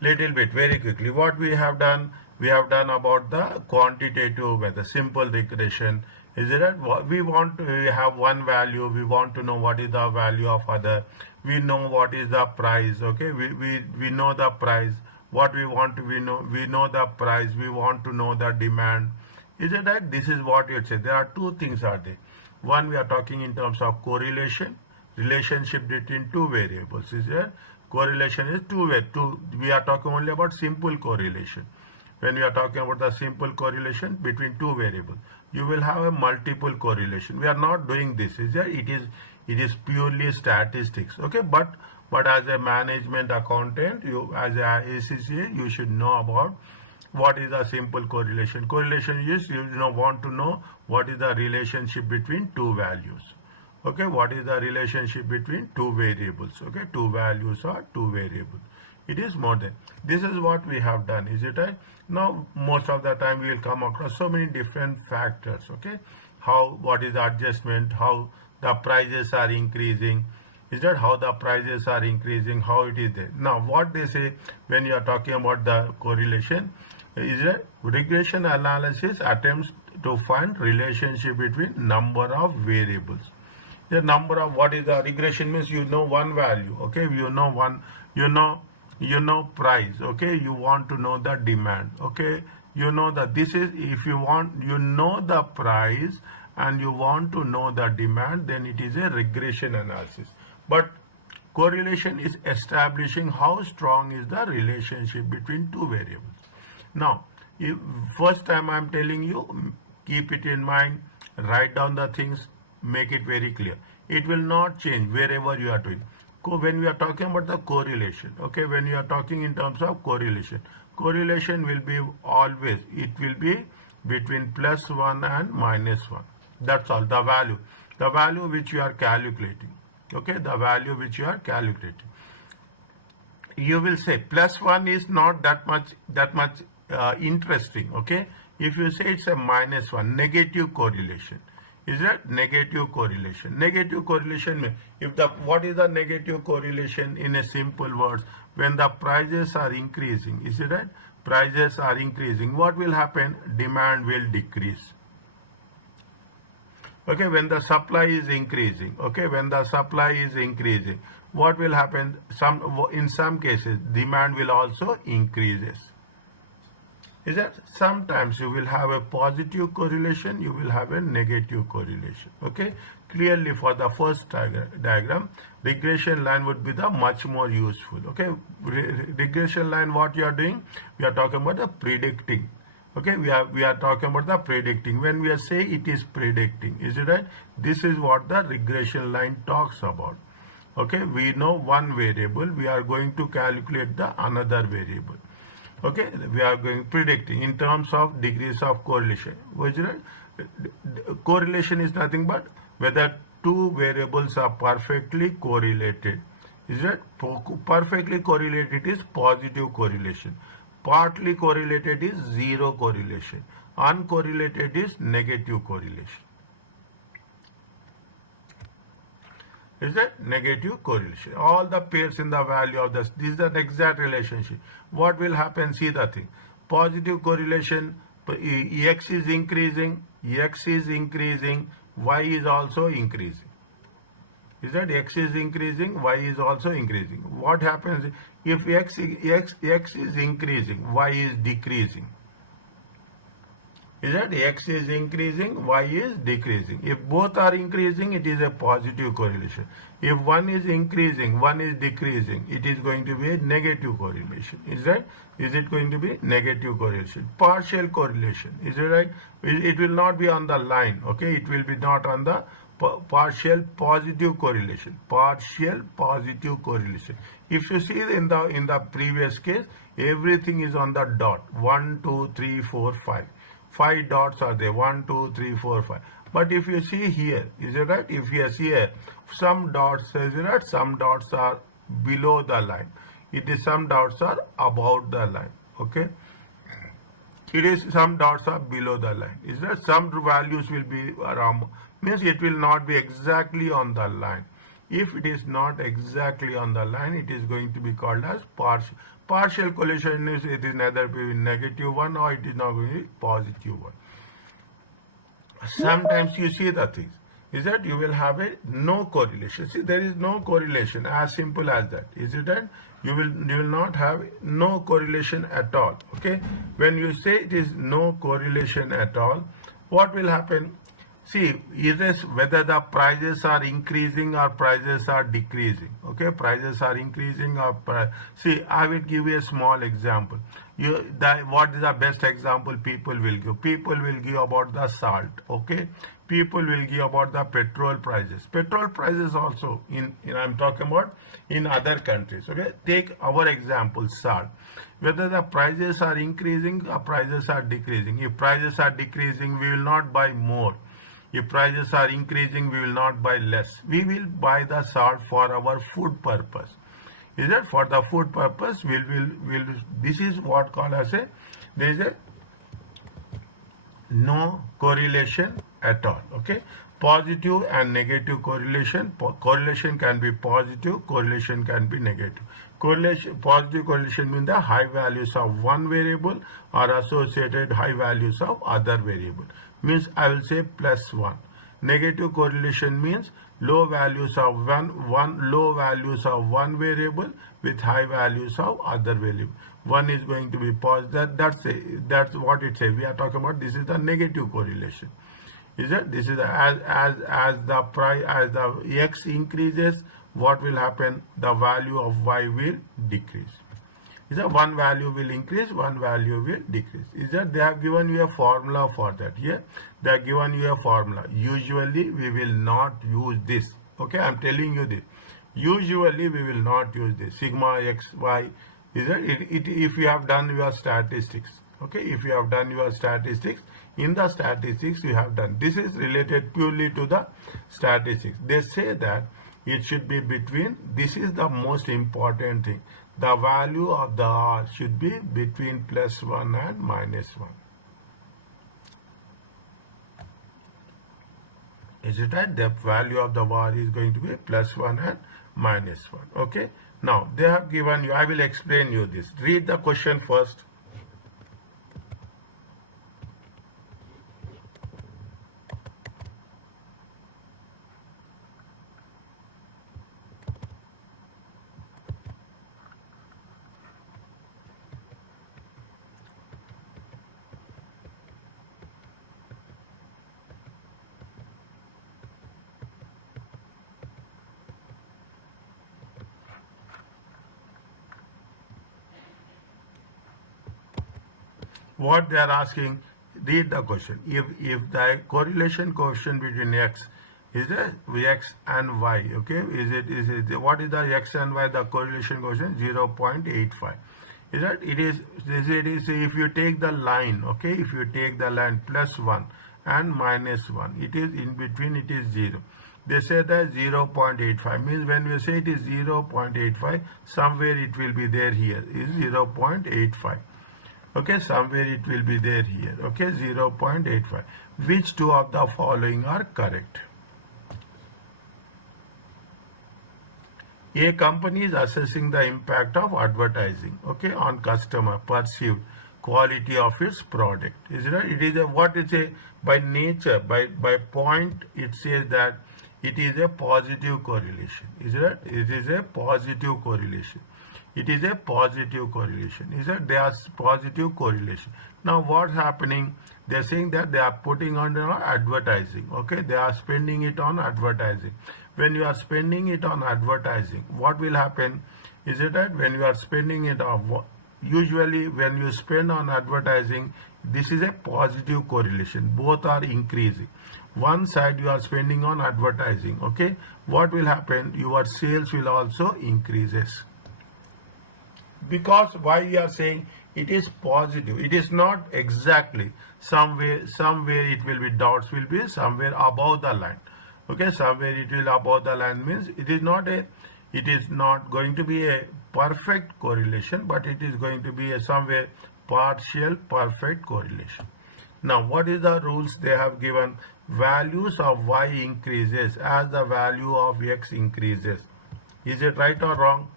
little bit very quickly. What we have done about the quantitative method, simple regression. Is it that we want to have one value, we want to know what is the value of other, we know what is the price, okay, we know the price, what we want to, we know the price, we want to know the demand. Is it that this is what you say? There are two things are there. One, we are talking in terms of correlation, relationship between two variables. Is there? Correlation is two-way. We are talking only about simple correlation. When we are talking about the simple correlation between two variables, you will have a multiple correlation. We are not doing this. Is there? It is purely statistics. Okay, but as a management accountant, you as a ACCA, you should know about what is a simple correlation. Correlation is you want to know what is the relationship between two values. Okay, what is the relationship between two variables? Okay, two values or two variables. It is more than this is what we have done. Is it right? Now most of the time we will come across so many different factors. Okay, what is the adjustment, how the prices are increasing. Is that how the prices are increasing, how it is there. Now what they say when you are talking about the correlation is that regression analysis attempts to find relationship between number of variables. The number of what is the regression means you know one value, okay, you know price, okay, you want to know the demand, okay, you know that this is if you want you know the price and you want to know the demand, then it is a regression analysis. But correlation is establishing how strong is the relationship between two variables. Now, first time I am telling you, keep it in mind, write down the things, make it very clear. It will not change wherever you are doing. When we are talking about the correlation, okay, when you are talking in terms of correlation, correlation will be always, it will be between +1 and -1. That's all, the value which you are calculating, okay, the value which you are calculating. You will say +1 is not that much interesting, okay. If you say it's a -1, negative correlation. Is that negative correlation? Negative correlation, what is the negative correlation in a simple words? When the prices are increasing, is it right? Prices are increasing, what will happen? Demand will decrease. Okay, when the supply is increasing, okay, when the supply is increasing, what will happen? In some cases, demand will also increases. Is that sometimes you will have a positive correlation, you will have a negative correlation. Okay, clearly for the first diagram, regression line would be the much more useful. Okay, regression line, what you are doing, we are talking about the predicting. Okay, we are talking about the predicting. When we are saying it is predicting, is it right? This is what the regression line talks about. Okay, we know one variable, we are going to calculate the another variable. Okay, we are going predicting in terms of degrees of correlation. Which is right? Correlation is nothing but whether two variables are perfectly correlated. Is that perfectly correlated is positive correlation. Partly correlated is zero correlation. Uncorrelated is negative correlation. Is that negative correlation? All the pairs in the value of this is an exact relationship. What will happen? See the thing. Positive correlation, x is increasing, y is also increasing. Is that x is increasing, y is also increasing. What happens if x is increasing, y is decreasing? Is that x is increasing, y is decreasing. If both are increasing, it is a positive correlation. If one is increasing, one is decreasing, it is going to be a negative correlation. Is that? Is it going to be negative correlation? Partial correlation. Is it right? It will not be on the line. Okay, it will be not on the partial positive correlation. Partial positive correlation. If you see in the previous case, everything is on the dot. 1, 2, 3, 4, 5. 5 dots are there. 1, 2, 3, 4, 5. But if you see here, is it right? If you see here, some dots, is it right? Some dots are below the line. It is some dots are above the line. Okay. It is some dots are below the line. Is that some values will be around, means it will not be exactly on the line. If it is not exactly on the line, it is going to be called as partial. Partial correlation is it is neither be negative one or it is not going to be positive one. Sometimes you see the things is that you will have a no correlation. See, there is no correlation, as simple as that. Is it that you will not have no correlation at all? Okay, when you say it is no correlation at all, what will happen? See, it is whether the prices are increasing or prices are decreasing. Okay, prices are increasing or see, I will give you a small example. What is the best example people will give? People will give about the salt. Okay, people will give about the petrol prices. Petrol prices also in I'm talking about in other countries. Okay, take our example, salt. Whether the prices are increasing or prices are decreasing. If prices are decreasing, we will not buy more. If prices are increasing, we will not buy less. We will buy the salt for our food purpose. Is that for the food purpose? This is what called as there is a no correlation at all. Okay, positive and negative correlation. Correlation can be positive, correlation can be negative. Positive correlation means the high values of one variable are associated high values of other variable. Means I will say +1. Negative correlation means low values of low values of one variable with high values of other variable. One is going to be positive. That's what it says. We are talking about this is the negative correlation. Is it? This is as the price as the x increases, what will happen? The value of y will decrease. Is that one value will increase, one value will decrease. Is that they have given you a formula for that? Here they have given you a formula. Usually we will not use this. Okay, I'm telling you this. Usually we will not use this. Sigma x y. Is that if you have done your statistics? Okay, if you have done your statistics, in the statistics you have done. This is related purely to the statistics. They say that it should be between. This is the most important thing. The value of the R should be between +1 and -1. Is it right? The value of the R is going to be +1 and -1. Okay. Now they have given you. I will explain you this. Read the question first. What they are asking, read the question. If the correlation coefficient between x is the x and y, okay, is it what is the x and y? The correlation coefficient 0.85. Is that it is if you take the line, okay, if you take the line +1 and -1, it is in between, it is 0. They say that 0.85 means when we say it is 0.85, somewhere it will be there here is 0.85. Okay, somewhere it will be there here. Okay, 0.85. Which two of the following are correct? A company is assessing the impact of advertising, okay, on customer perceived quality of its product. Is it right? It is a what is a by nature, by point, it says that it is a positive correlation. Is it right? It is a positive correlation. It is a positive correlation. Is that they are positive correlation. Now what's happening? They are saying that they are putting on advertising. Okay, they are spending it on advertising. When you are spending it on advertising, what will happen? Is it that when you are spending it on, usually when you spend on advertising, this is a positive correlation. Both are increasing. One side you are spending on advertising. Okay, what will happen? Your sales will also increases. Because why we are saying it is positive, it is not exactly somewhere it will be dots will be somewhere above the line. Okay, somewhere it will above the line means it is not going to be a perfect correlation, but it is going to be a somewhere partial perfect correlation. Now what is the rules they have given? Values of y increases as the value of x increases. Is it right or wrong?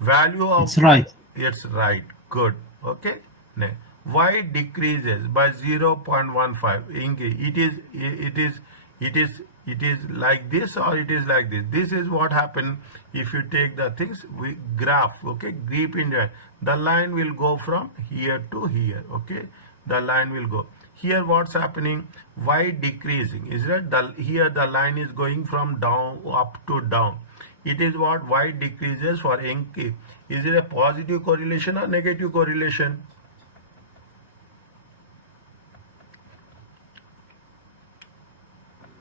Value of It's right. it's right. Good. Okay. Now, y decreases by 0.15. It is like this or it is like this. This is what happen if you take the things we graph. Okay, grip in there. The line will go from here to here. Okay, the line will go. Here what's happening? Y decreasing. Is that here the line is going from down up to down. It is what y decreases for NK. Is it a positive correlation or negative correlation?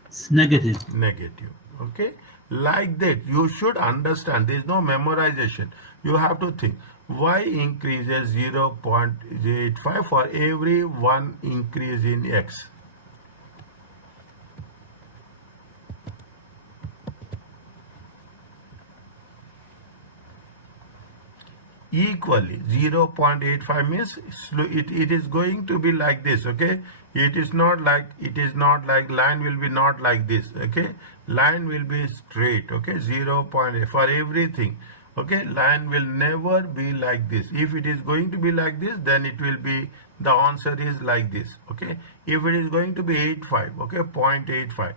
It's negative. Negative. Okay, like that you should understand. There is no memorization. You have to think. Y increases 0.85 for every one increase in x. Equally 0.85 means it is going to be like this. Okay, it is not like line will be not like this. Okay, line will be straight. Okay, 0.8 for everything. Okay, line will never be like this. If it is going to be like this, then it will be the answer is like this. Okay, if it is going to be 85, okay, 0.85,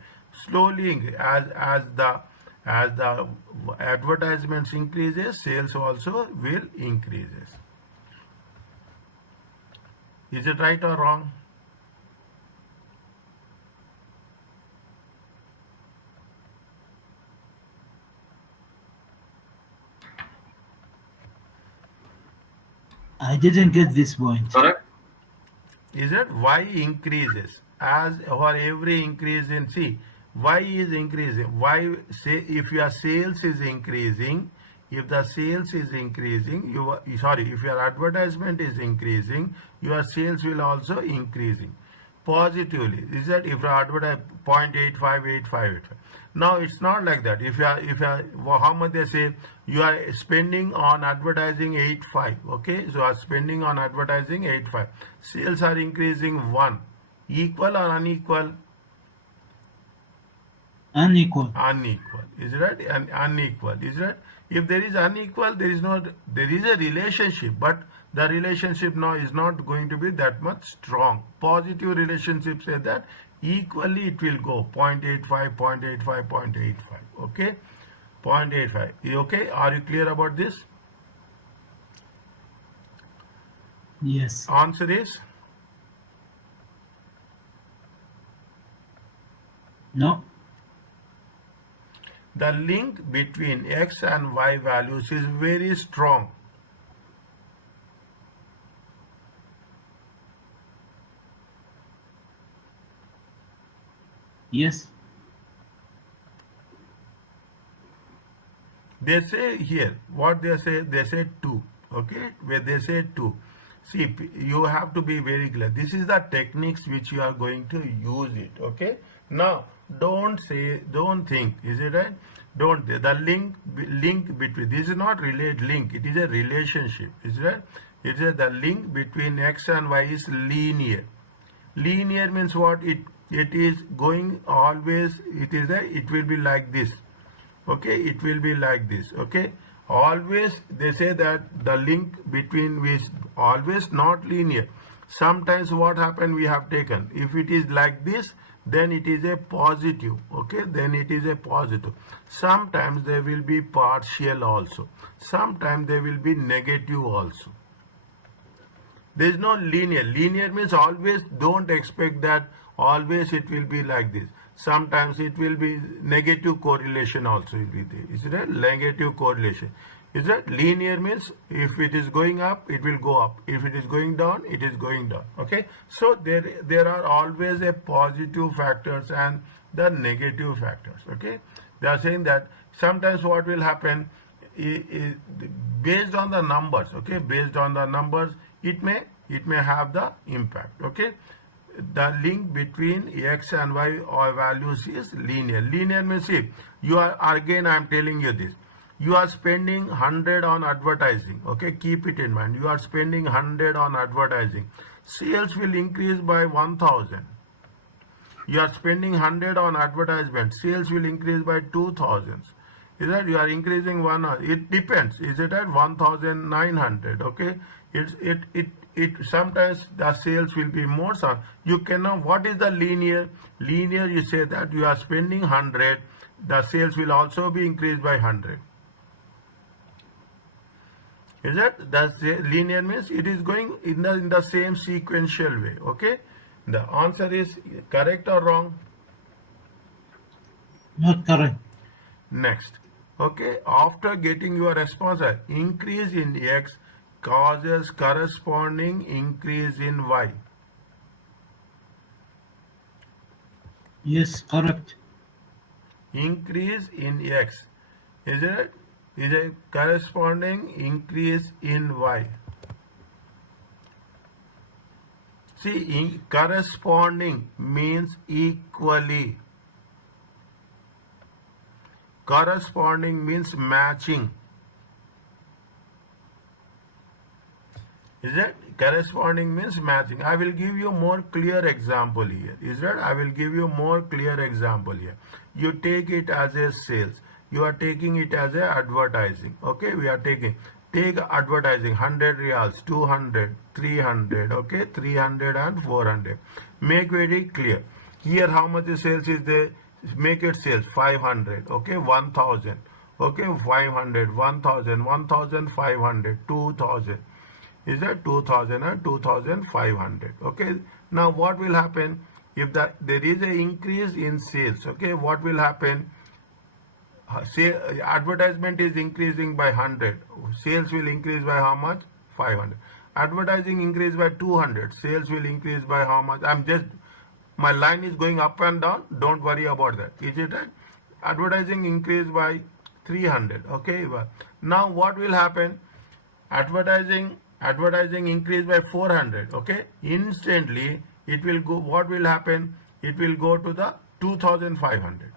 slowly as the advertisements increases, sales also will increases. Is it right or wrong? I didn't get this point. Correct? Is it y increases as for every increase in C? Y is increasing. Y say if your sales is increasing, if the sales is increasing, if your advertisement is increasing, your sales will also increasing positively. Is that if you advertise 0.8585? Now it's not like that. If you are how much they say you are spending on advertising 85. Okay, so you are spending on advertising 85. Sales are increasing 1. Equal or unequal? Unequal. Unequal. Is right? And unequal. Is right? If there is unequal, there is a relationship, but the relationship now is not going to be that much strong. Positive relationship say that equally it will go 0.85, 0.85, 0.85. Okay, 0.85. Okay, are you clear about this? Yes. Answer is No. the link between x and y values is very strong. Yes. They say here, what they say 2. Okay, where they say 2. See, you have to be very clear. This is the techniques which you are going to use it. Okay, now don't think, is it right? Don't. The link between, this is not link, it is a relationship. Is it right? It is the link between x and y is linear. Linear means what? It is going always, it will be like this. Okay, it will be like this. Okay, always they say that the link between is always not linear. Sometimes what happen, we have taken, if it is like this, then it is a positive. Okay, then it is a positive. Sometimes there will be partial also, sometimes there will be negative also. There is no linear. Linear means always, don't expect that always it will be like this. Sometimes it will be negative correlation also will be there. Is it negative correlation? Is that linear means if it is going up, it will go up. If it is going down, it is going down. Okay. So there are always a positive factors and the negative factors. Okay. They are saying that sometimes what will happen based on the numbers. Okay. Based on the numbers, it may have the impact. Okay. The link between x and y or values is linear. Linear means if you are, again I am telling you this, You are spending 100 on advertising. Okay, keep it in mind. You are spending 100 on advertising. Sales will increase by 1000. You are spending 100 on advertisement. Sales will increase by 2000. Is that you are increasing one? It depends. Is it at 1900? Okay. It sometimes the sales will be more. So you cannot. What is the linear? Linear. You say that you are spending 100. The sales will also be increased by 100. Is that that's linear means it is going in the same sequential way. Okay. The answer is correct or wrong? Not correct. Next. Okay, after getting your response, increase in X causes corresponding increase in Y. Yes, correct. Increase in X. Is it? Is a corresponding increase in Y. See, corresponding means equally. Corresponding means matching. Is it? Corresponding means matching. I will give you more clear example here. Is that? I will give you more clear example here. You take it as a sales. You are taking it as a advertising. Okay, we are take advertising 100 reals, 200, 300. Okay, 300 and 400. Make very clear. Here how much sales is there? Make it sales 500. Okay, 1000. Okay, 500, 1000, 1500, 2000. Is that 2000 and 2500? Okay, now what will happen if there is an increase in sales? Okay, what will happen? Say advertisement is increasing by 100, sales will increase by how much? 500. Advertising increase by 200, sales will increase by how much? My line is going up and down, don't worry about that. Is it right? Advertising increase by 300. Okay, now what will happen? Advertising increase by 400. Okay, instantly it will go. What will happen? It will go to the 2500.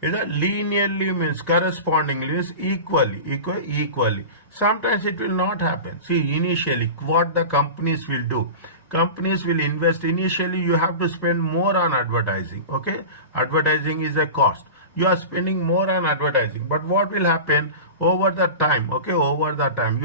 Is that linearly means correspondingly means equally. Sometimes it will not happen. See, initially what the companies will do. Companies will invest. Initially you have to spend more on advertising. Okay, advertising is a cost. You are spending more on advertising. But what will happen over the time? Okay, over the time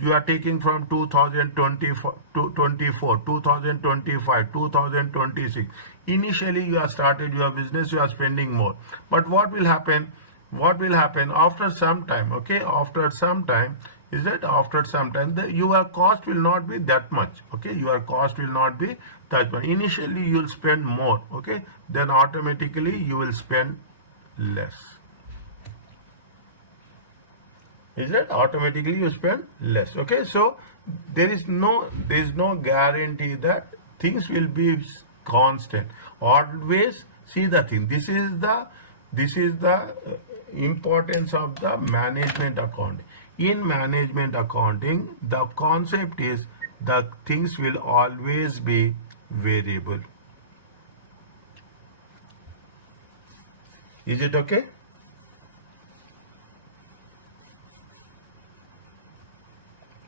you are taking from 2024, 2025, 2026. Initially you have started your business, you are spending more. But what will happen? What will happen after some time? Okay, after some time, is that after some time your cost will not be that much. Okay, your cost will not be that much. Initially you will spend more. Okay, then automatically you will spend less. Is that automatically you spend less? Okay, so there is no guarantee that things will be constant. Always see the thing. This is the importance of the management accounting. In management accounting, the concept is the things will always be variable. Is it okay?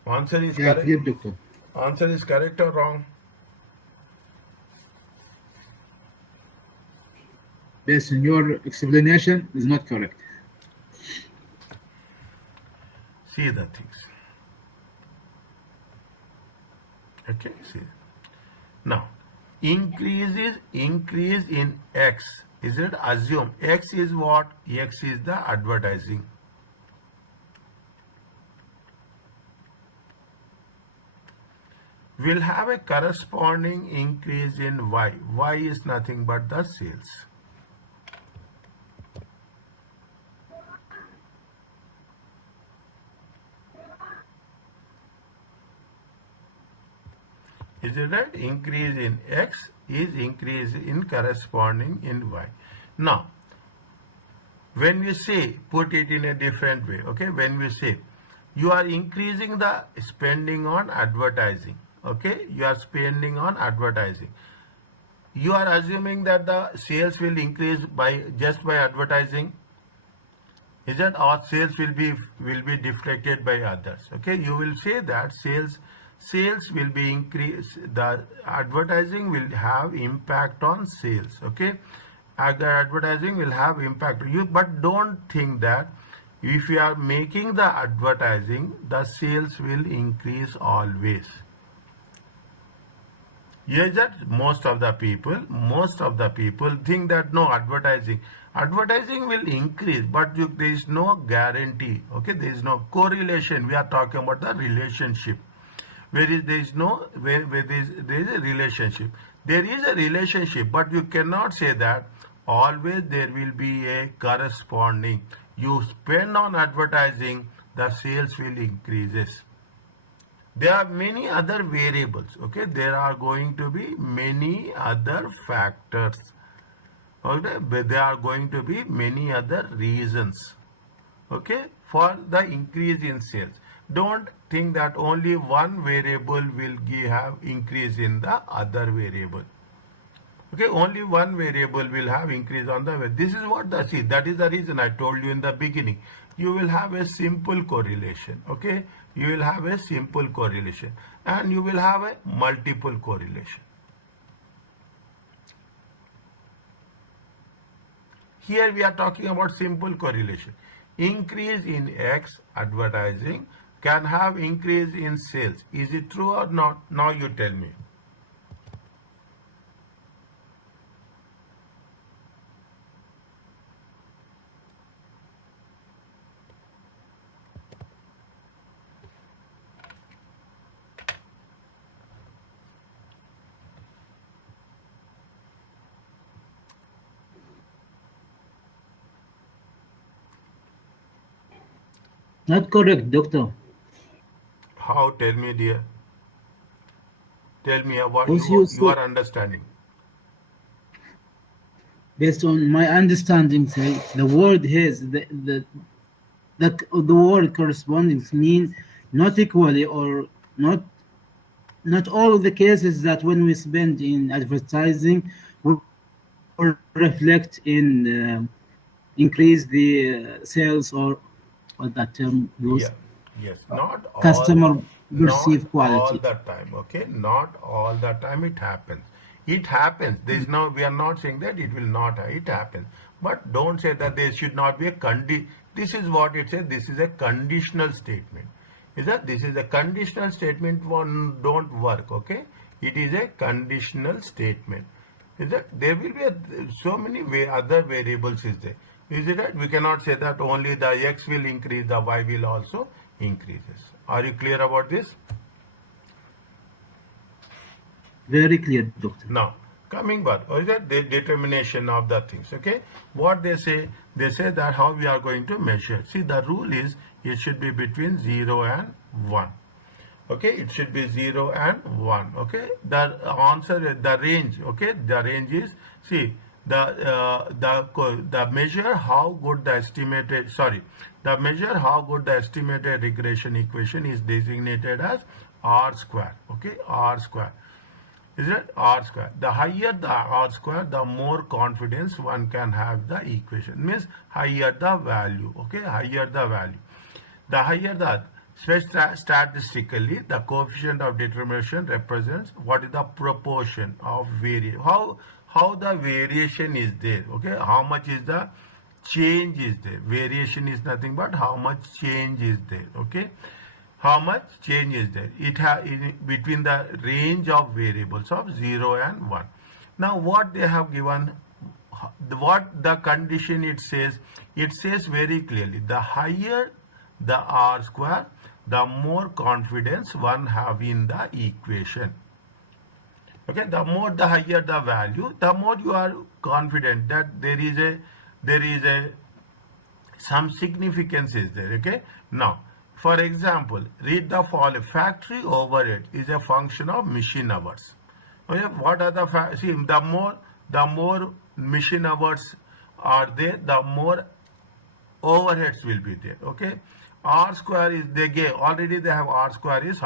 Answer is correct. Clear, doctor. Answer is correct or wrong? Based on your explanation, is not correct. See the things. Okay, see. Now, increase in X. Is it? Assume X is what? X is the advertising. Will have a corresponding increase in Y. Y is nothing but the sales. Is it right? Increase in X is increase in corresponding in Y. Now, when we say, put it in a different way, okay? When we say, you are increasing the spending on advertising, okay? You are spending on advertising. You are assuming that the sales will increase by just by advertising. Is that or sales will be deflected by others? Okay, you will say that sales will be increased. The advertising will have impact on sales. Okay, advertising will have impact. You but don't think that if you are making the advertising, the sales will increase always. Yes, that most of the people think that no, advertising will increase, but there is no guarantee. Okay, there is no correlation. We are talking about the relationship. There is no where there is a relationship. There is a relationship, but you cannot say that always there will be a corresponding. You spend on advertising, the sales will increases. There are many other variables. Okay, there are going to be many other factors. Okay, but there are going to be many other reasons. Okay, for the increase in sales. Don't think that only one variable will have increase in the other variable. Okay, only one variable will have increase on the way. This is what the see. That is the reason I told you in the beginning. You will have a simple correlation. Okay, you will have a simple correlation, and you will have a multiple correlation. Here we are talking about simple correlation. Increase in X advertising can have increase in sales. Is it true or not? Now you tell me. Not correct, doctor. How? Tell me, dear. Tell me about Also, you you said, are understanding. based on my understanding, say the word has the word corresponding mean not equally or not all of the cases that when we spend in advertising will reflect in increase the sales or what that term goes Yeah. Yes. customer Not perceive all quality. the time. Okay. Not all the time it happens. It happens. There is no. We are not saying that it will not. It happens. But don't say that there should not be a This is what it says. This is a conditional statement. Is that this is a conditional statement? One don't work. Okay. It is a conditional statement. Is that there will be so many other variables is there. Is it right? We cannot say that only the X will increase, the Y will also increases. Are you clear about this? Very clear, doctor. Now, coming back, or is that the determination of the things, okay? What they say that how we are going to measure. See, the rule is it should be between 0 and 1. Okay, it should be 0 and 1. Okay, the answer, the range, okay, the range is, see, the measure how good the estimated, sorry, the measure how good the estimated regression equation is designated as R square. Okay, R square. Is it R square? The higher the R square, the more confidence one can have the equation. Means higher the value. Okay, higher the value. The higher the statistically, the coefficient of determination represents what is the proportion of variation. How the variation is there. Okay, how much is the change is there. Variation is nothing but how much change is there. Okay, how much change is there. It in between the range of variables of 0 and 1. Now what they have given, what the condition it says very clearly, the higher the R square, the more confidence one have in the equation. Okay, the higher the value, the more you are confident that there is a some significance is there. Okay, now for example, read the following: factory overhead is a function of machine hours. Okay, what are the see, the more machine hours are there, the more overheads will be there. Okay, R square is they gave already, they have R square is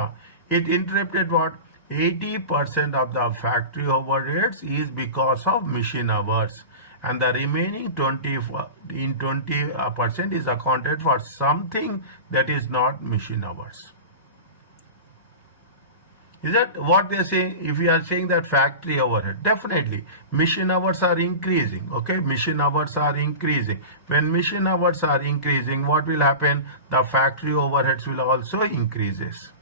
it interrupted what 80% of the factory overheads is because of machine hours, and the remaining 20% is accounted for something that is not machine hours. Is that what they are saying? If we are saying that factory overhead, definitely machine hours are increasing. Okay, machine hours are increasing. When machine hours are increasing, what will happen? The factory overheads will also increases.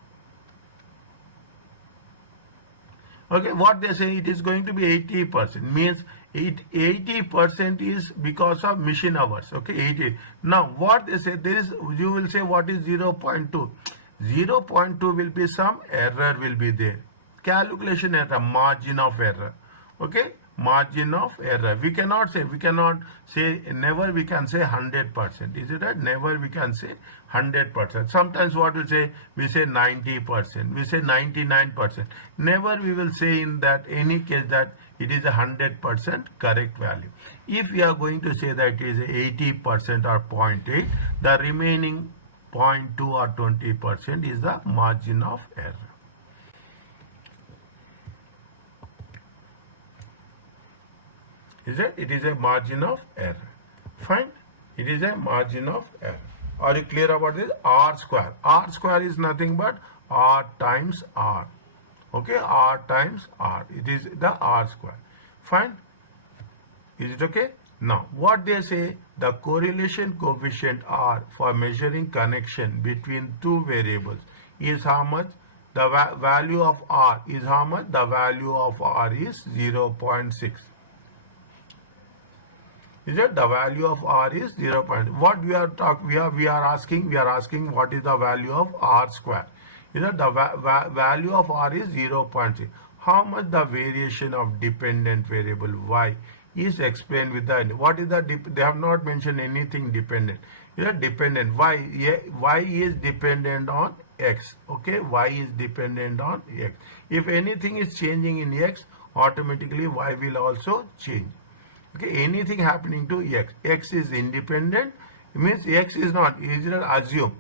Okay, what they say, it is going to be 80%, means 80% is because of machine hours. Okay, 80. Now what they say, there is, you will say what is 0.2? 0.2 will be some error will be there. Calculation error, margin of error. Okay, margin of error. We cannot say never we can say 100%. Is it right? Never we can say 100%. Sometimes what we say? We say 90%. We say 99%. Never we will say in that any case that it is 100% correct value. If we are going to say that it is 80% or 0.8, the remaining 0.2 or 20% is the margin of error. Is it? It is a margin of error. Fine. It is a margin of error. Are you clear about this? R square. R square is nothing but R times R. Okay, R times R. It is the R square. Fine. Is it okay? Now, what they say, the correlation coefficient R for measuring connection between two variables is how much? The value of R is how much? The value of R is 0.6. Is it? The value of R is 0. What we are talking, we are asking what is the value of R square? Is it? The value of R is 0.6. How much the variation of dependent variable Y is explained with the, what is the, they have not mentioned anything dependent. Is it dependent? Y is dependent on X. Okay, Y is dependent on X. If anything is changing in X, automatically Y will also change. Okay, anything happening to X. X is independent, it means X is not, is it assume,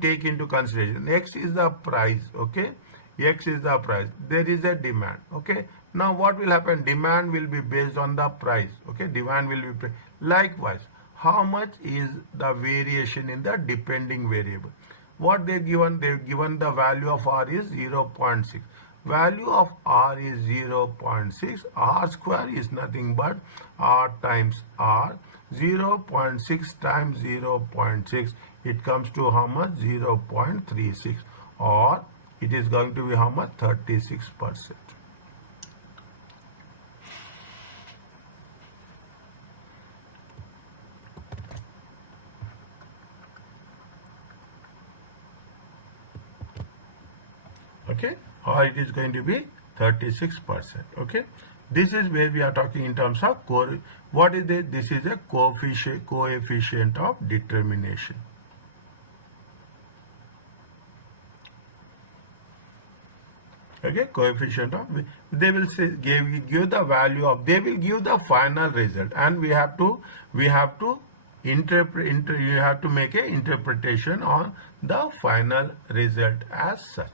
take into consideration. X is the price, okay? X is the price. There is a demand, okay? Now what will happen? Demand will be based on the price, okay? Demand will be, likewise, how much is the variation in the depending variable? What they've given the value of R is 0.6. Value of R is 0.6. R square is nothing but R times R. 0.6 times 0.6, it comes to how much? 0.36, or it is going to be how much? 36%. Okay, or it is going to be 36%. Okay, this is where we are talking in terms of core. What is this? This is a coefficient of determination. Okay, coefficient of, they will say give the value of, they will give the final result, and we have to interpret, you have to make an interpretation on the final result as such.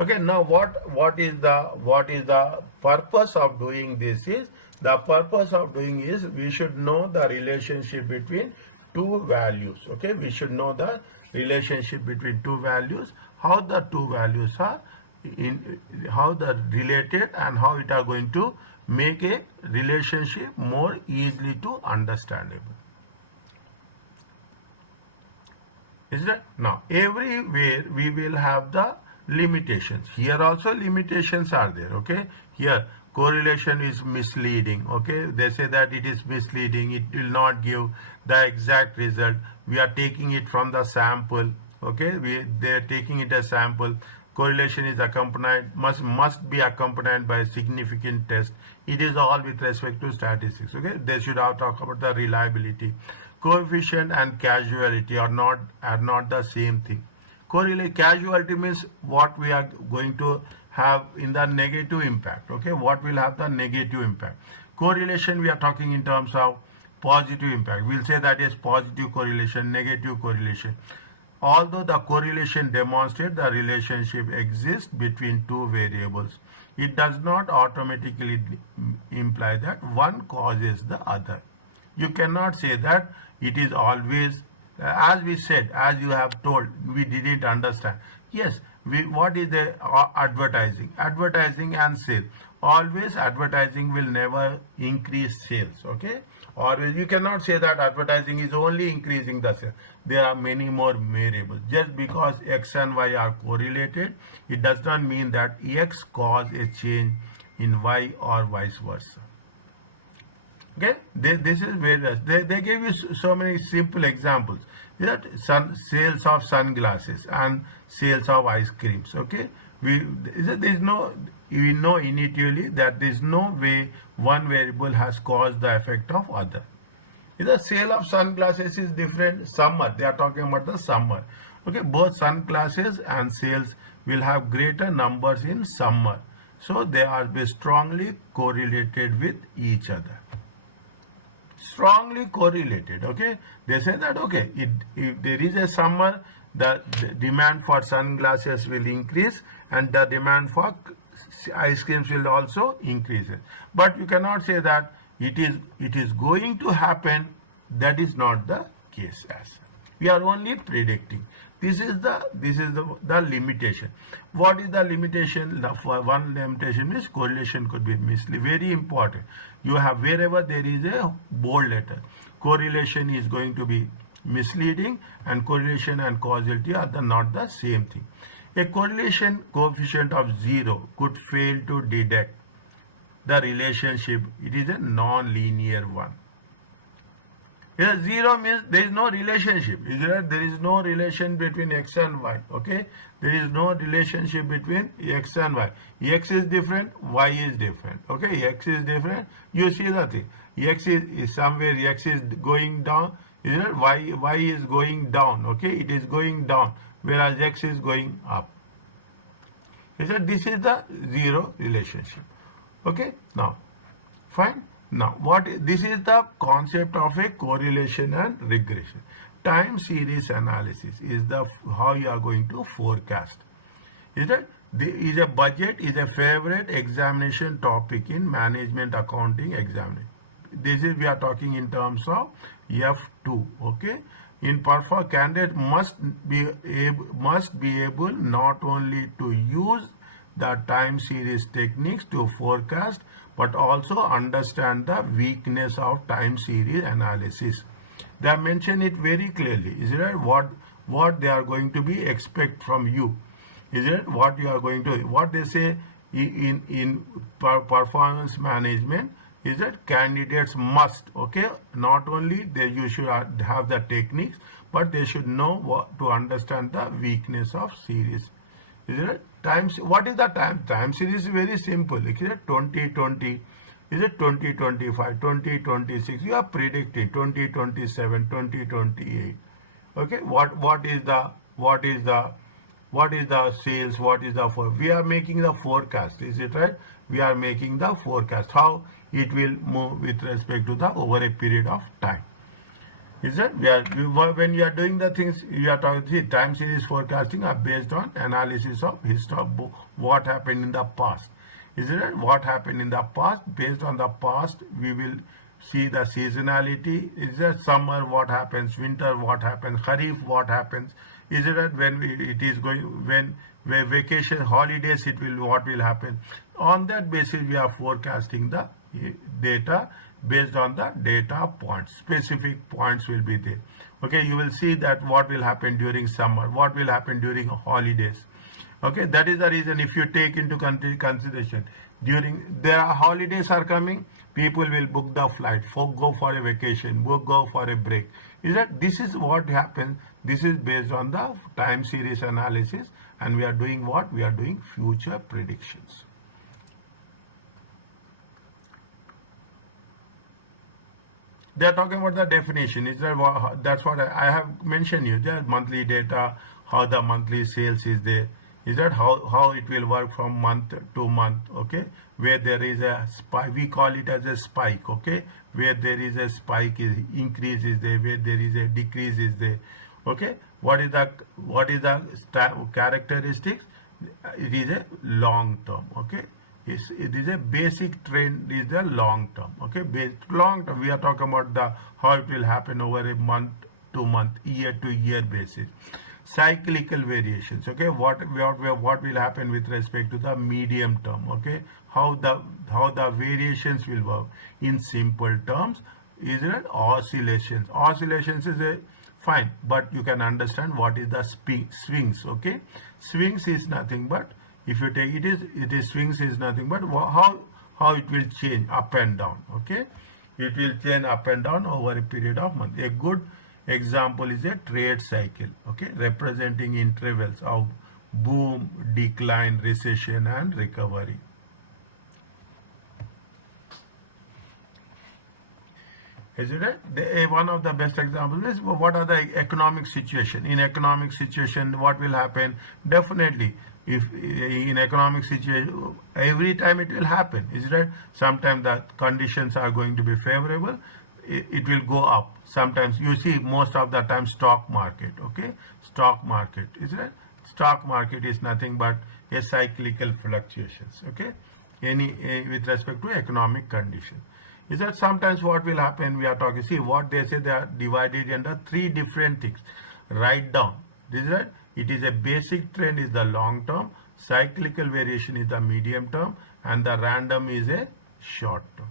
Okay, now what is the purpose of doing this? Is the purpose of doing is we should know the relationship between two values. Okay, we should know the relationship between two values, how the two values are how they're related, and how it are going to make a relationship more easily to understandable. Is that? Now everywhere we will have the limitations. Here also limitations are there. Okay, here correlation is misleading. Okay, they say that it is misleading, it will not give the exact result. We are taking it from the sample. Okay, they are taking it as sample. Correlation is accompanied, must be accompanied by a significant test. It is all with respect to statistics. Okay, they should have talk about the reliability. Coefficient and causality are not the same thing. Causality means what we are going to have in the negative impact. Okay, what will have the negative impact. Correlation, we are talking in terms of positive impact. We'll say that is positive correlation, negative correlation. Although the correlation demonstrates the relationship exists between two variables, it does not automatically imply that one causes the other. You cannot say that it is always, as we said, as you have told, we didn't understand. Yes, what is the advertising? Advertising and sale. Always advertising will never increase sales, okay? Always, you cannot say that advertising is only increasing the sale. There are many more variables. Just because X and Y are correlated, it does not mean that X cause a change in Y or vice versa. Okay, this is various. They gave you so many simple examples. That sales of sunglasses and sales of ice creams. Okay, there is no, we know intuitively that there is no way one variable has caused the effect of other. The sale of sunglasses is different. Summer, they are talking about the summer. Okay, both sunglasses and sales will have greater numbers in summer, so they are be strongly correlated with each other. Strongly correlated. Okay, they say that okay, if there is a summer, the demand for sunglasses will increase and the demand for ice creams will also increase. But you cannot say that it is going to happen. That is not the case. As we are only predicting. This is the limitation. What is the limitation? The one limitation is correlation could be misleading. Very important. You have wherever there is a bold letter, correlation is going to be misleading, and correlation and causality are not the same thing. A correlation coefficient of 0 could fail to detect the relationship. It is a non-linear one. Here 0 means there is no relationship. There is no relation between X and Y. Okay, there is no relationship between X and Y. X is different, Y is different. Okay, X is different. You see the thing. X is somewhere. X is going down. Y is going down. Okay, it is going down, whereas X is going up. This is the 0 relationship. Okay, now fine. Now, this is the concept of a correlation and regression. Time series analysis is how you are going to forecast. Is a budget is a favorite examination topic in management accounting examination. This is we are talking in terms of F2. Okay, in perform candidate must be able not only to use the time series techniques to forecast, but also understand the weakness of time series analysis. They mention it very clearly. Is it what they are going to be expect from you? Is it what you are going to, what they say in performance management is that candidates must, okay, not only you should have the techniques, but they should know to understand the weakness of series. Is it what is the time series? Is very simple. Is it 2020? Is it 2025, 2026? You are predicting 2027, 2028. Okay, what is the sales? What is the we are making the forecast? Is it right? We are making the forecast. How it will move with respect to the over a period of time. Is that when you are doing the things you are talking, time series forecasting are based on analysis of history, what happened in the past. Is it what happened in the past? Based on the past, we will see the seasonality. Is it summer? What happens? Winter? What happens? Kharif? What happens? Is it when it is going when vacation holidays? It will what will happen? On that basis, we are forecasting the data. Based on the data points, specific points will be there. Okay, you will see that what will happen during summer, what will happen during holidays. Okay, that is the reason if you take into consideration during there are holidays are coming, people will book the flight go for a vacation, go for a break. This is what happens. This is based on the time series analysis, and we are doing what? We are doing future predictions. They are talking about the definition. That's what I have mentioned you. There monthly data, how the monthly sales is there. Is that how it will work from month to month? Okay, where there is a spike, we call it as a spike. Okay, where there is a spike is increase is there, where there is a decrease is there. Okay, what is the characteristics? It is a long term. Okay, it is a basic trend is the long term. Okay, long term we are talking about the how it will happen over a month to month, year to year basis. Cyclical variations. Okay, what will happen with respect to the medium term? Okay, how the variations will work in simple terms. Is it oscillations? Oscillations is a fine, but you can understand what is the swings. Okay, swings is nothing but, if you take it is swings is nothing but how it will change up and down. Okay, it will change up and down over a period of month. A good example is a trade cycle. Okay, representing intervals of boom, decline, recession, and recovery. Is it right? One of the best examples is what are the economic situation. In economic situation, what will happen? Definitely, if in economic situation, every time it will happen. Is it right? Sometimes the conditions are going to be favorable, it will go up. Sometimes you see most of the time stock market. Okay, stock market is it right? Stock market is nothing but a cyclical fluctuations. Okay, any with respect to economic condition. Is that sometimes what will happen? We are talking. See what they say. They are divided into three different things. Write down. This is right. It is a basic trend is the long term. Cyclical variation is the medium term, and the random is a short term.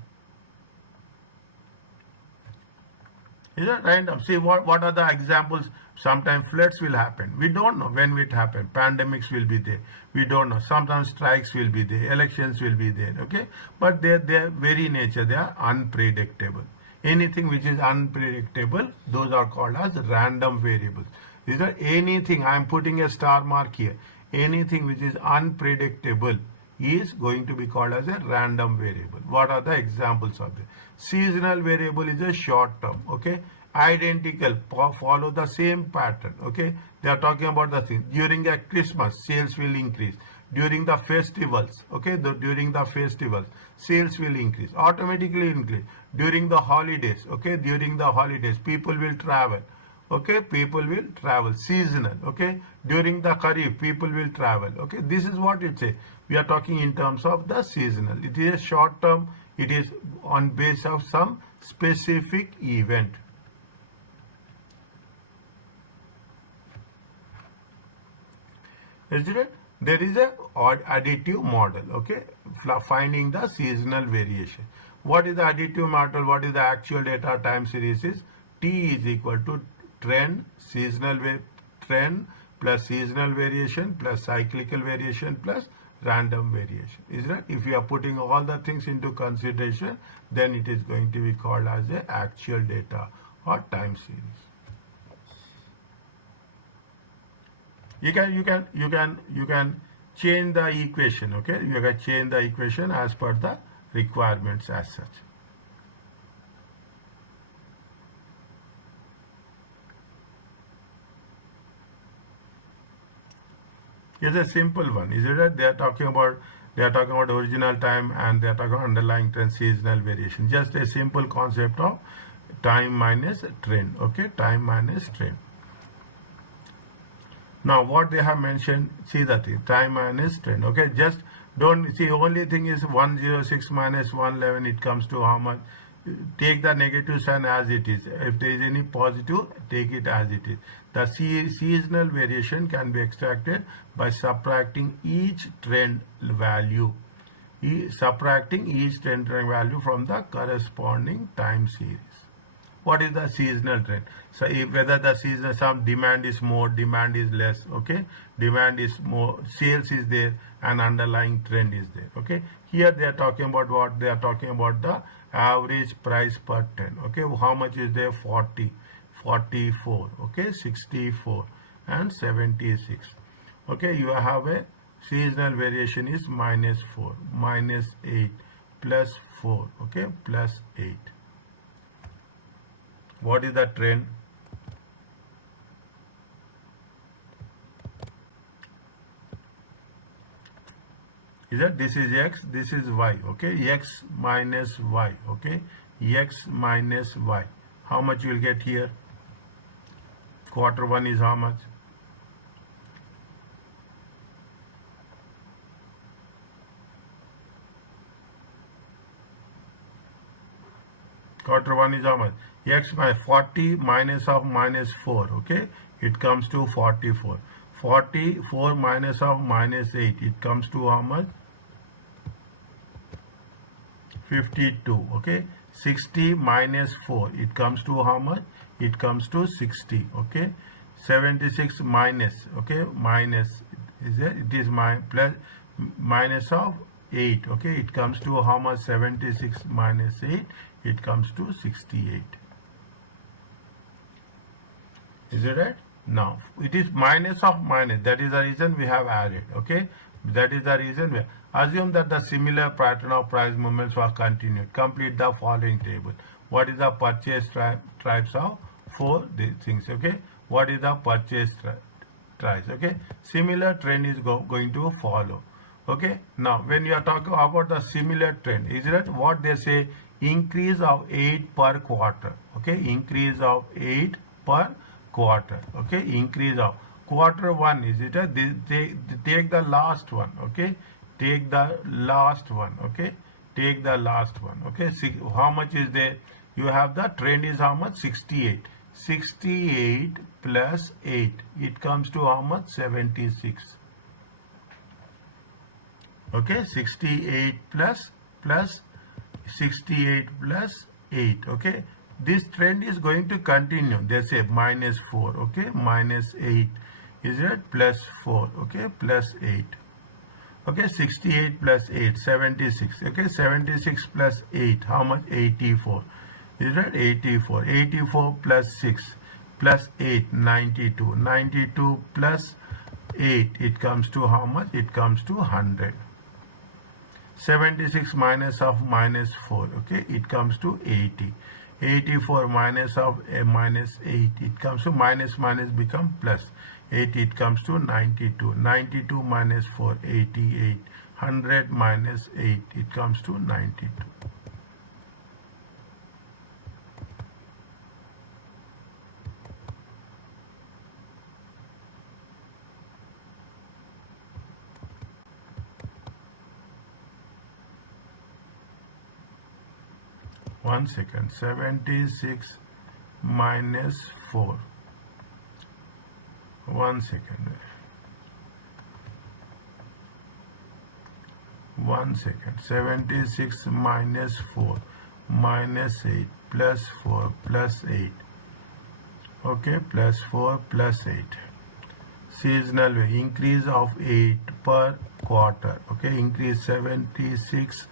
Is that random? See what are the examples? Sometimes floods will happen. We don't know when it happen. Pandemics will be there. We don't know. Sometimes strikes will be there. Elections will be there. Okay, but their very nature, they are unpredictable. Anything which is unpredictable, those are called as random variables. Is there anything? I am putting a star mark here. Anything which is unpredictable is going to be called as a random variable. What are the examples of this? Seasonal variable is a short term. Okay, identical, follow the same pattern. Okay, they are talking about the thing. During the Christmas, sales will increase. During the festivals, okay, during the festivals, sales will increase, automatically increase. During the holidays, okay, during the holidays, people will travel. Okay, people will travel. Seasonal. Okay, during the Kharif, people will travel. Okay, this is what it says. We are talking in terms of the seasonal. It is a short term. It is on base of some specific event. Is it? There is a additive model. Okay, finding the seasonal variation. What is the additive model? What is the actual data time series? Is T is equal to trend, trend plus seasonal variation plus cyclical variation plus random variation. Is that? If you are putting all the things into consideration, then it is going to be called as a actual data or time series. You can change the equation. Okay, you can change the equation as per the requirements as such. It's a simple one. Is it that they are talking about original time and they are talking about underlying trend, seasonal variation. Just a simple concept of time minus trend. Okay, time minus trend. Now what they have mentioned, see that thing, time minus trend. Okay, just don't see, only thing is 106 minus 111, it comes to how much. Take the negative sign as it is. If there is any positive, take it as it is. The seasonal variation can be extracted by subtracting each trend value. Subtracting each trend value from the corresponding time series. What is the seasonal trend? So if whether the season, some demand is more, demand is less. Okay, demand is more, sales is there, and underlying trend is there. Okay, here they are talking about what? They are talking about the average price per ton. Okay, how much is there? 40, 44, okay, 64 and 76. Okay, you have a seasonal variation is minus 4, minus 8, plus 4, okay, plus 8. What is the trend? Is that this is x, this is y. Okay, x minus y. Okay, x minus y. How much you will get here? Quarter 1 is how much? Quarter 1 is how much? X by 40 minus of minus 4, okay? It comes to 44. 44 minus of minus 8, it comes to how much? 52, okay? 60 minus 4, it comes to how much? It comes to 60, okay? 76 minus, okay? Minus, is there? It is my plus minus of 8, okay? It comes to how much? 76 minus 8, it comes to 68. Is it right? Now, it is minus of minus. That is the reason we have added, okay? That is the reason we assume that the similar pattern of price movements was continued. Complete the following table. What is the purchase types of 4 these things, okay? What is the purchase price, okay? Similar trend is going to follow, okay? Now, when you are talking about the similar trend, is that what they say? Increase of 8 per quarter, okay? Increase of 8 per quarter, okay? Increase of quarter 1, is it a, take the last one, okay? Take the last one, okay? Take the last one, okay? See, how much is there? You have the trend is how much? 68. 68 plus 8, it comes to how much? 76. Okay, 68 plus 68 plus 8, okay? This trend is going to continue. They say minus 4, okay? Minus 8, is it? Plus 4, okay? Plus 8. Okay, 68 plus 8, 76. Okay, 76 plus 8, how much? 84. Is that 84? 84 plus 6 plus 8, 92. 92 plus 8, it comes to how much? It comes to 100. 76 minus of minus 4, okay? It comes to 80. 84 minus of minus 8, it comes to minus become plus. 80, it comes to 92. 92 minus 4, 88. 100 minus 8, it comes to 92. One second. 76 minus 4. 1 second. 1 second. 76 minus 4 minus 8 plus 4 plus 8. Okay, plus 4 plus 8. Seasonal way, increase of 8 per quarter. Okay, increase 76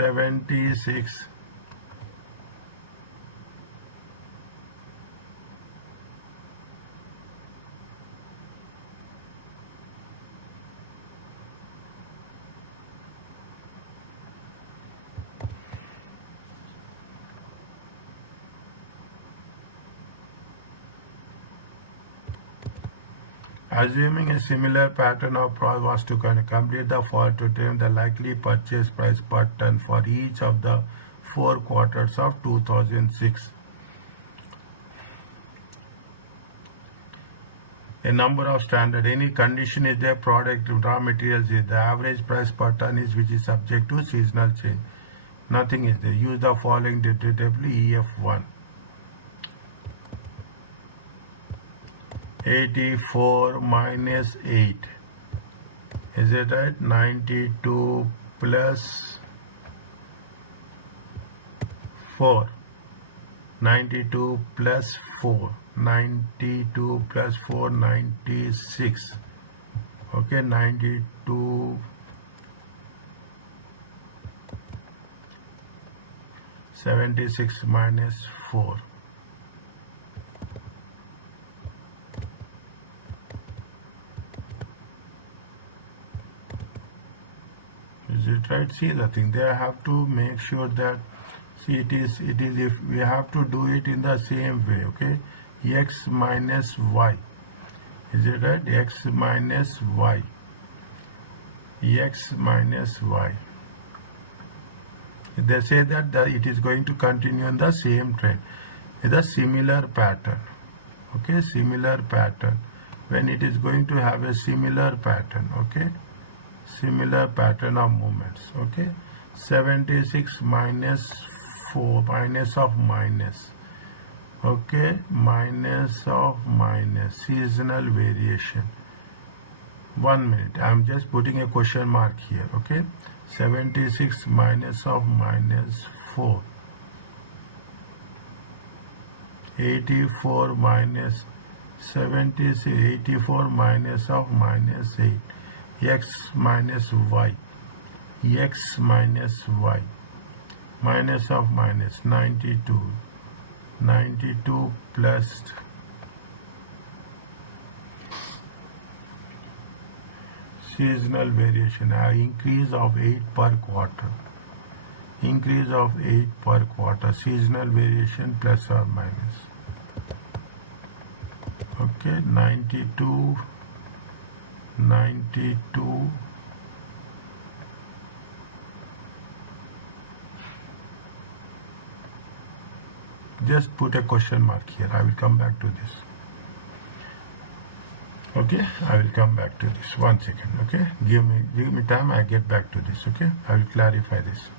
76 Assuming a similar pattern of price was to complete the fall to determine the likely purchase price per ton for each of the 4 quarters of 2006. A number of standard, any condition is there, product, raw materials is the average price per ton is which is subject to seasonal change. Nothing is there. Use the following deductively EF1. 84 minus 8, is it right? 92 plus 4, 92 plus 4, 92 plus 4, 96. Okay, 92 76 minus 4. Is it right? See the thing. They have to make sure that, see, it is if we have to do it in the same way, okay? X minus y. Is it right? X minus y. X minus y. They say that it is going to continue in the same trend, with a similar pattern. Okay, similar pattern. When it is going to have a similar pattern, okay, similar pattern of movements. Okay, 76 minus 4 minus of minus. Okay, minus of minus, seasonal variation. 1 minute, I'm just putting a question mark here. Okay, 76 minus of minus 4, 84 minus 76, 84 minus of minus 8, x minus y, x minus y, minus of minus 92, 92 plus seasonal variation, increase of 8 per quarter, increase of 8 per quarter, seasonal variation plus or minus. Okay, 92, 92, just put a question mark here. I will come back to this. Okay, I will come back to this. 1 second. Okay, give me time. I get back to this. Okay, I will clarify this.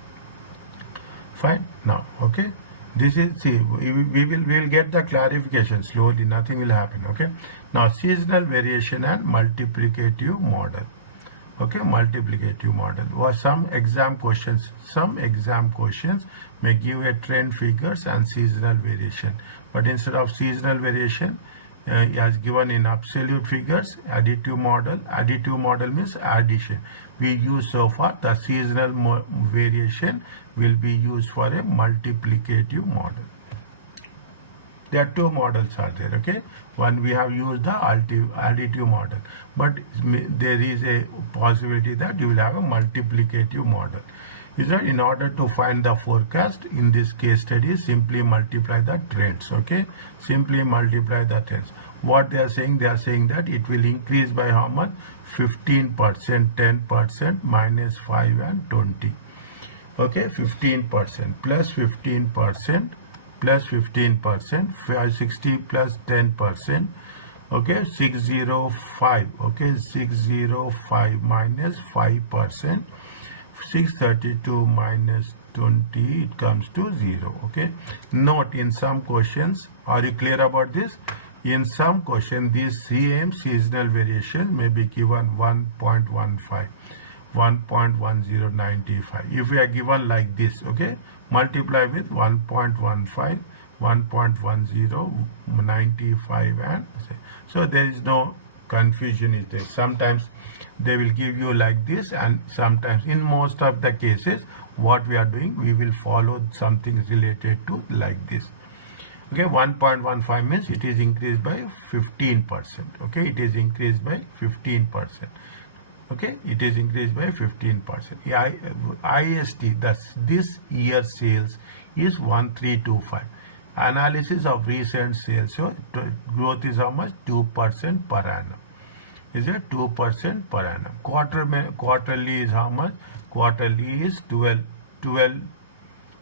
Fine. Now, okay, this is, see, we will get the clarification slowly. Nothing will happen. Okay. Now, seasonal variation and multiplicative model. Okay, multiplicative model. Or some exam questions may give a trend figures and seasonal variation, but instead of seasonal variation, as given in absolute figures, additive model means addition. We use so far the seasonal variation will be used for a multiplicative model. There are two models are there. Okay, one we have used the additive model, but there is a possibility that you will have a multiplicative model. Is that in order to find the forecast in this case study, simply multiply the trends. Okay, simply multiply the trends. What they are saying that it will increase by how much? 15%, 10%, minus 5 and 20. Okay, 15% plus 15% plus 15%, 560 plus 10%. Okay, 605. Okay, 605 minus 5%. 632 minus 20, it comes to 0. Okay, note in some questions, are you clear about this? In some question, this same seasonal variation may be given 1.15, 1.1095. If we are given like this, okay, multiply with 1.15, 1.1095, and so there is no confusion is there. Sometimes they will give you like this, and sometimes, in most of the cases, what we are doing, we will follow something related to like this. Okay, 1.15 means it is increased by 15%. Okay, it is increased by 15%. Okay, it is increased by 15%. IST, this year sales is 1325. Analysis of recent sales, so growth is how much? 2% per annum. Is it 2% per annum? Quarterly is how much? Quarterly is 12.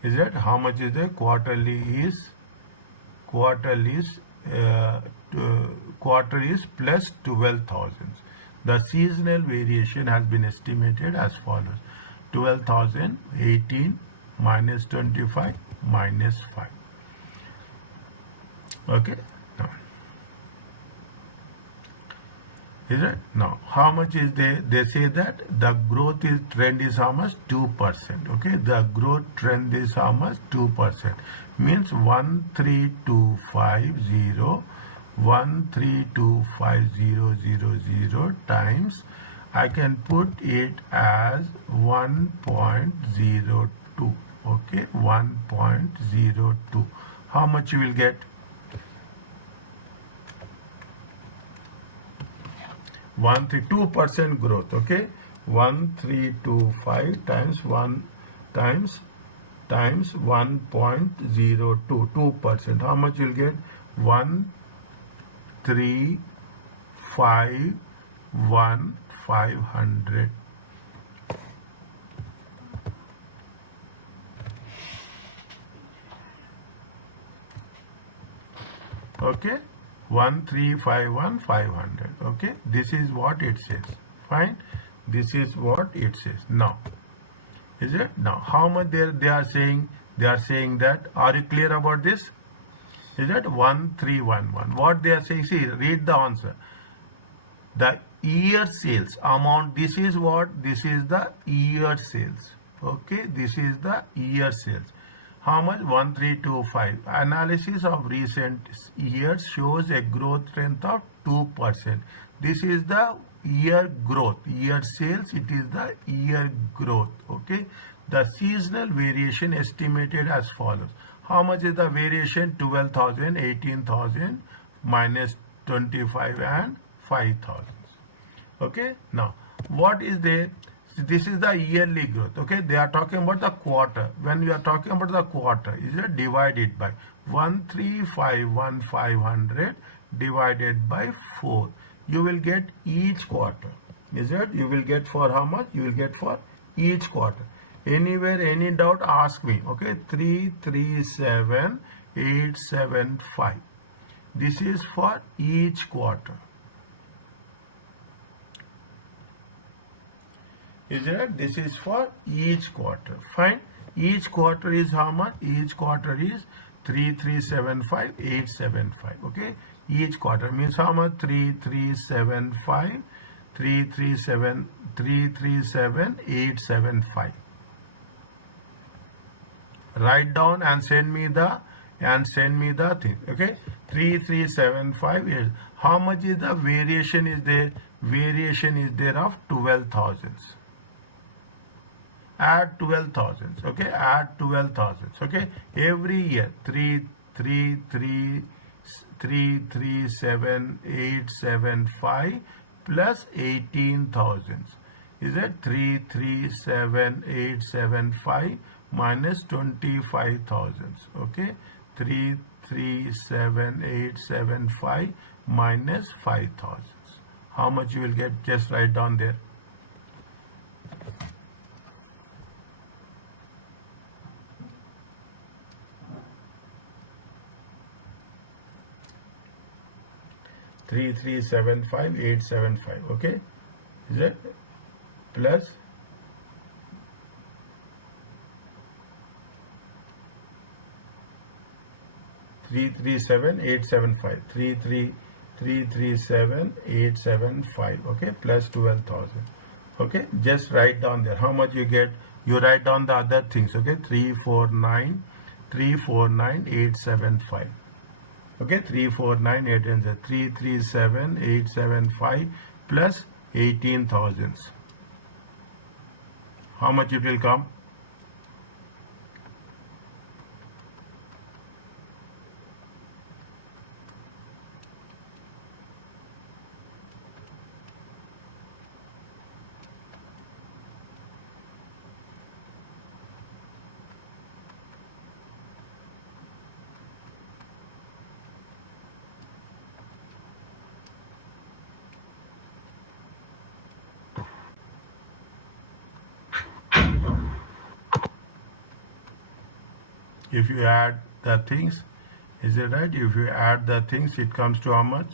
Is it how much is the quarterly is? Quarter is plus 12,000. The seasonal variation has been estimated as follows: 12,018 minus 25 minus 5. Okay. Now, is it? Now, how much is there? They say that the growth trend is how much? 2%. Okay, the growth trend is how much? 2%. Means 13250 times, I can put it as 1.02. Okay, 1.02. How much you will get? 2% growth. Okay, 1325 times 1 times 1.02, 2%. How much you'll get? 135,500. Okay, 1351 500. Okay, this is what it says. Fine, this is what it says. Now, is it? Now, how much they are saying? They are saying that. Are you clear about this? Is it 1311? What they are saying? See, read the answer. The year sales amount, this is what? This is the year sales. Okay, this is the year sales. How much? 1325. Analysis of recent years shows a growth rate of 2%. This is the year growth. Year sales, it is the year growth. Okay, the seasonal variation estimated as follows. How much is the variation? 12,000, 18,000, minus 25 and 5,000. Okay, now what is there? This is the yearly growth. Okay, they are talking about the quarter. When you are talking about the quarter, is it divided by 1351 500 divided by 4? You will get each quarter. Is it? You will get for how much? You will get for each quarter. Anywhere, any doubt, ask me. Okay, 337875. This is for each quarter. Is it? This is for each quarter. Fine. Each quarter is how much? Each quarter is 3375875. Okay. Each quarter means how much? 3375 337875. Write down and send me the thing. Okay, 3375 is how much is the variation is there? Variation is there of 12,000. Add 12,000. Okay, add 12,000. Okay, every year 337875 plus 18,000. Is it 337875 minus 25,000? Okay, 337875 minus 5,000. How much you will get? Just write down there. Three 875. Okay, is it plus 337875 337875. Okay, plus 12,000. Okay, just write down there how much you get. You write down the other things. Okay, 349875. Okay, 337875 plus 18,000. How much it will come? If you add the things, is it right? If you add the things, it comes to how much?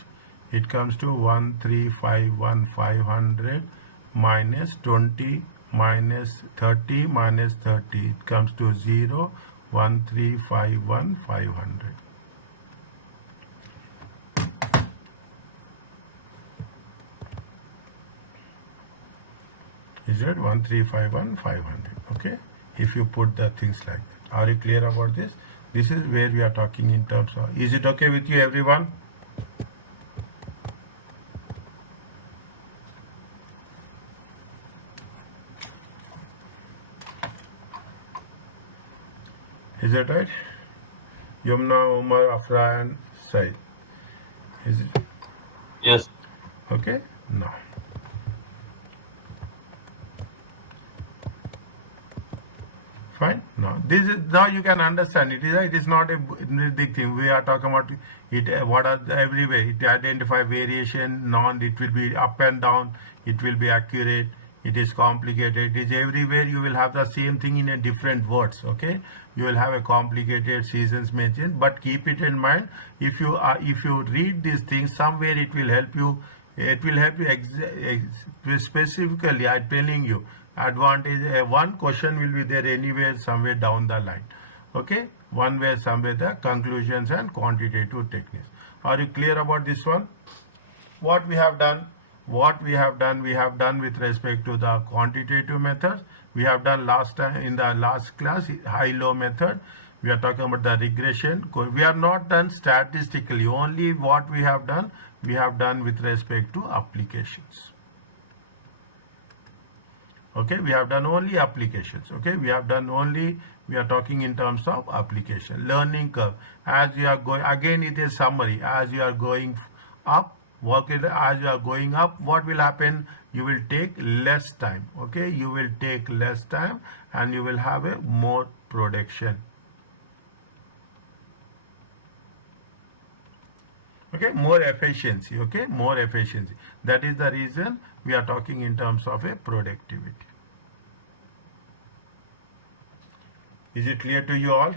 It comes to 1351 500 minus 20 minus 30 minus 30. It comes to 0. 1351 500. Is it 1351 500? Okay, if you put the things like that. Are you clear about this? This is where we are talking in terms of. Is it okay with you, everyone? Is that right? Yumna, Umar, Afra, and Said. Is it? Yes. Okay. Now. Fine. Now this is, now you can understand it. It is not a big thing. We are talking about it. What are the, everywhere? It identify variation, non. It will be up and down. It will be accurate. it is complicated, it is everywhere. You will have the same thing in a different words. Okay, you will have a complicated seasons mentioned, but keep it in mind. If you read these things somewhere, it will help you. It will help you specifically. I'm telling you, advantage. One question will be there anywhere, somewhere down the line. Okay, one way, somewhere the conclusions and quantitative techniques. Are you clear about this one? What we have done? We have done with respect to the quantitative methods. We have done last time in the last class high-low method. We are talking about the regression. We are not done statistically. Only what we have done with respect to applications. Okay, we have done only applications. Okay, we are talking in terms of application. Learning curve. As you are going, again it is summary. As you are going up, as you are going up, what will happen? You will take less time. Okay, you will take less time and you will have a more production. Okay, more efficiency. Okay, more efficiency. That is the reason we are talking in terms of a productivity. Is it clear to you all?